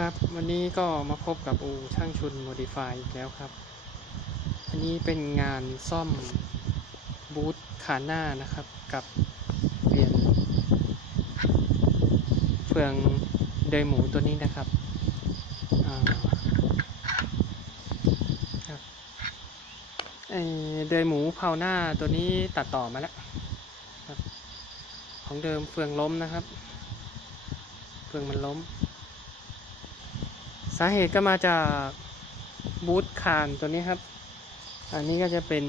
ครับวันนี้ก็มาพบกับอูช่างชุนโมดิฟายอีกแล้วครับ อันนี้เป็นงานซ่อมบูทขาหน้านะครับ กับเปลี่ยนเฟืองเดยหมูตัวนี้นะครับอ่าครับเดยหมูเผาหน้าตัวนี้ตัดต่อมาแล้วของเดิมเฟืองล้มนะครับ เฟืองมันล้มาเหตุก็มาจากบูทคานตัวนี้ครับ อันนี้ก็จะเป็น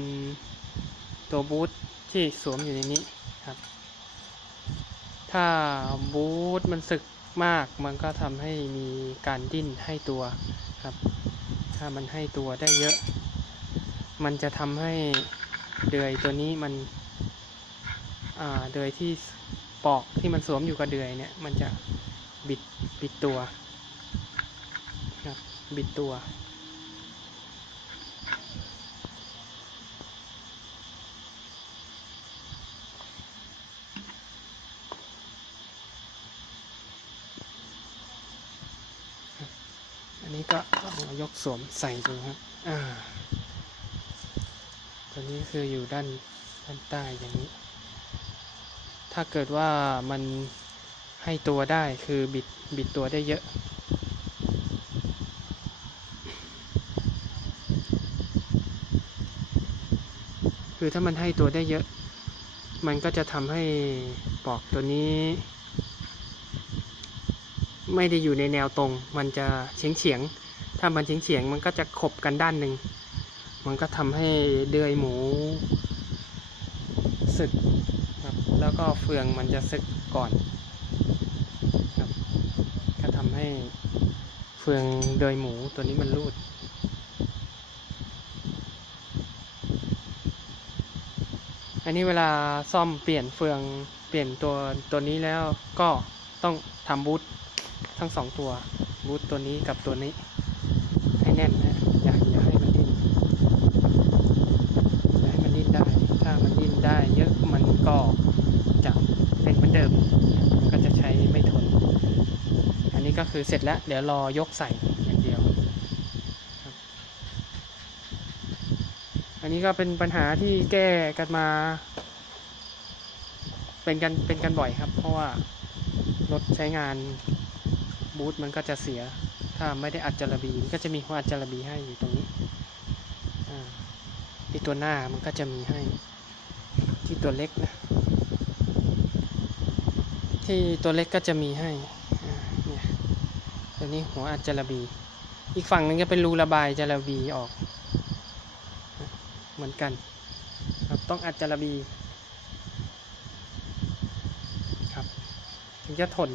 ตัวบูทที่สวมอยู่ในนี้ครับ ถ้าบูทมันสึกมากมันก็ทำให้มีการดิ้นให้ตัวครับ ถ้ามันให้ตัวได้เยอะ มันจะทำให้เดือยตัวนี้มันเดือยที่ปอกที่มันสวมอยู่กับเดือยเนี่ย มันจะบิดบิดตัว ครับ บิดตัว อันนี้ก็เอายกสวมใส่ดูครับ อ่า ตัวนี้คืออยู่ด้านด้านใต้อย่างนี้ ถ้าเกิดว่ามันให้ตัวได้คือบิดบิดตัวได้เยอะ คือถ้ามันให้ตัวได้เยอะ มันก็จะทำให้ปอกตัวนี้ ไม่ได้อยู่ในแนวตรง มันจะเฉียงเฉียง ถ้ามันเฉียงเฉียงมันก็จะขบกันด้านหนึ่ง มันก็ทำให้เดือยหมูสึกครับแล้วก็เฟืองมันจะสึกก่อนครับก็ทำให้เฟืองเดือยหมูตัวนี้มันรูด อันนี้เวลาซ่อมเปลี่ยนเฟืองเปลี่ยนตัวตัวนี้แล้วก็ต้องทำบูททั้งสองตัวบูทตัวนี้กับตัวนี้ ให้แน่นนะอย่าอย่าให้มันดิ้นอย่าให้มันดิ้นได้ ถ้ามันดิ้นได้เยอะมันก็จะเป็นเหมือนเดิม ก็จะใช้ไม่ทน อันนี้ก็คือเสร็จแล้ว เดี๋ยวรอยกใส่ อันนี้ก็เป็นปัญหาที่แก้กันมา เป็นกันเป็นกันบ่อยครับ เพราะว่ารถใช้งานบูทมันก็จะเสีย ถ้าไม่ได้อัดจระบีมันก็จะมีหัวอัดจระบีให้อยู่ตรงนี้อที่ตัวหน้ามันก็จะมีให้ ที่ตัวเล็กนะ ที่ตัวเล็กก็จะมีให้เนี่ยตัวนี้หัวอัดจระบี อีกฝั่งหนึงจะเป็นรูระบายจระบีออก เหมือนกันครับต้องอัดจระบีครับ ถึงจะทน